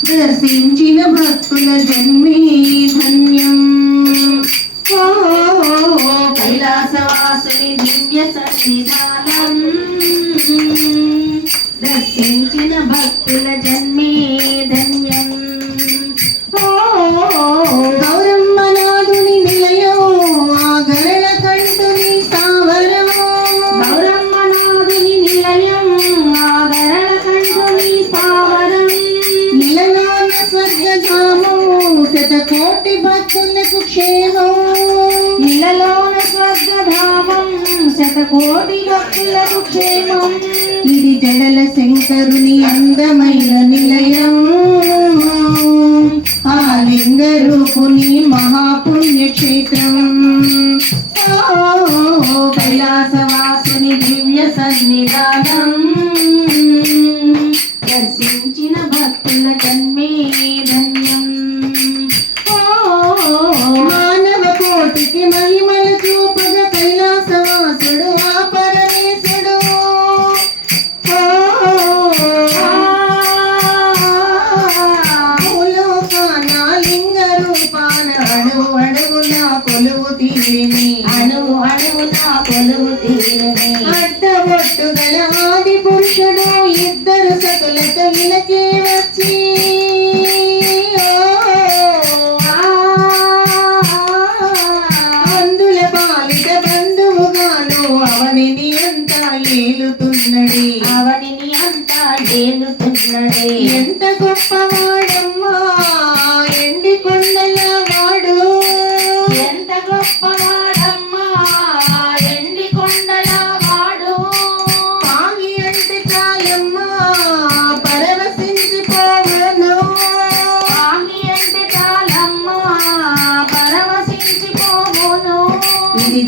దర్శించిన భక్తుల జన్మే ధన్యం. ఓ కైలాసవాసుని దివ్య సన్నిధానం. దర్శించిన భక్తుల జన్మే శతకోటి భక్తులకు క్షేమం. నిలలోన స్వర్గధామం శతకోటి భక్తులకు క్షేమం. ఇది జడల శంకరుని అందమైన నిలయం. ఆ లింగ రూపుని మహాపుణ్యక్షేత్రం. కైలాసవాసుని దివ్య సన్నిధానం. దర్శించిన భక్తుల జన్మే తీరిని అణువు అణువున కొలువు తీరిని అడ్డబొట్టు గల ఆది పురుషుడు ఇద్దరు సకులతో ఇలకే వచ్చి. అందుల పాలిట బంధువుగాను అవనిని అంతా ఏలుతున్నడి అవనిని అంతా ఏలుతున్నడే ఎంత గొప్పవాడమ్మా ఎండి కొండల వాడు.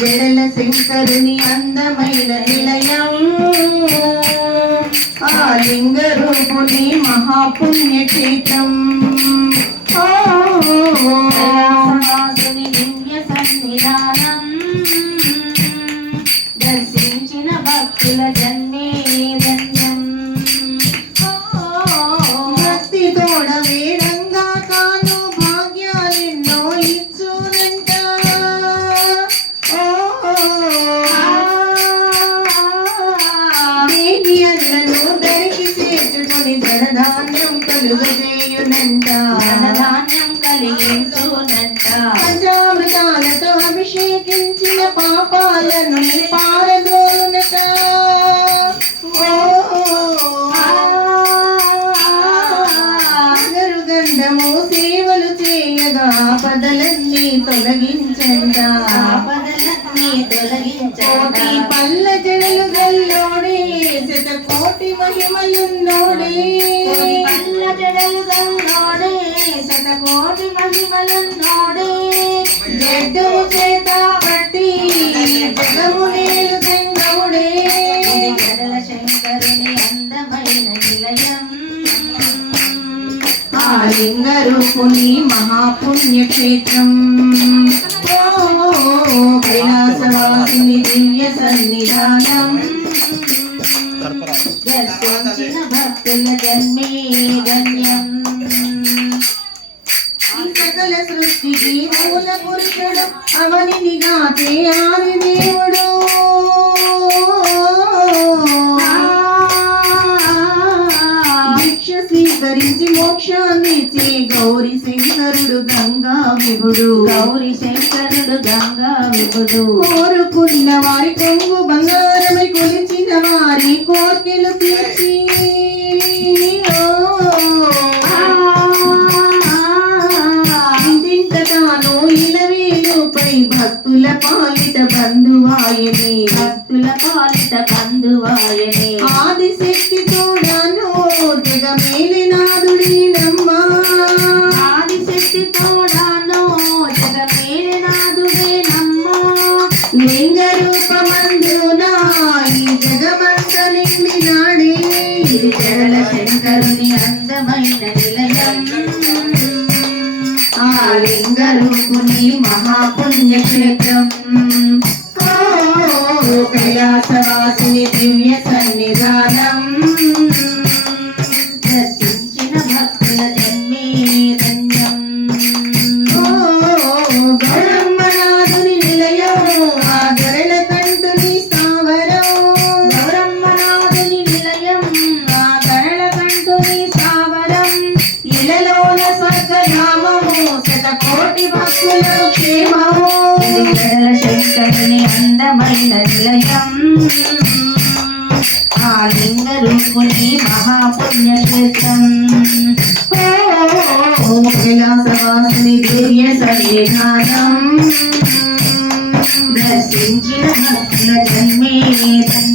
జడల శంకరుని అందమైన నిలయం. ఆ లింగ రూపుని మహాపుణ్యక్షేత్రం. ఓ దివ్య సన్నిధానం దర్శించిన భక్తుల ధనధాన్యం కలిగించునంట పంచామృతాలతో అభిషేకించిన పాపాలను పారదోనట గంధము సేవలు చేయగా ఆపదలన్నీ తొలగించంట. ఆపదలన్నీ తొలగించోటి. పల్ల శత కోటి మహిమలున్నోడే జడ్డు చేత పట్టి జగము నేలు తెంగవుడే జడల శంకరుని అందమైన నిలయం ఆ లింగ రూపుని మహాపుణ్యక్షేత్రం ఓ కైలాసవాసిని దివ్య సన్నిధానం దర్శించిన భక్తుల జన్మే విభుడు గౌరి శంకరుడు గంగా విభుడు కోరుకున్న వారి కొంగు బంగారమై కొలిచిన వారి కోర్కెలు తీర్చి ఇంటింట తాను ఇలవేలుపై భక్తుల పాలిట బంధువాయని. భక్తుల పాలిట బంధువాయని. ఆది మహాపుణ్యక్షేత్రం. కైలాసవాసిని దివ్య సన్నిధానం. దర్శించిన భక్తుల జన్మ. శంకరుని అందమైన నిలయం. ఆ లింగ రూపుని మహాపుణ్యక్షేత్రం ఓ కైలాసవాసుని దివ్య సన్నిధానం. దర్శించిన భక్తుల జన్మే ధన్యం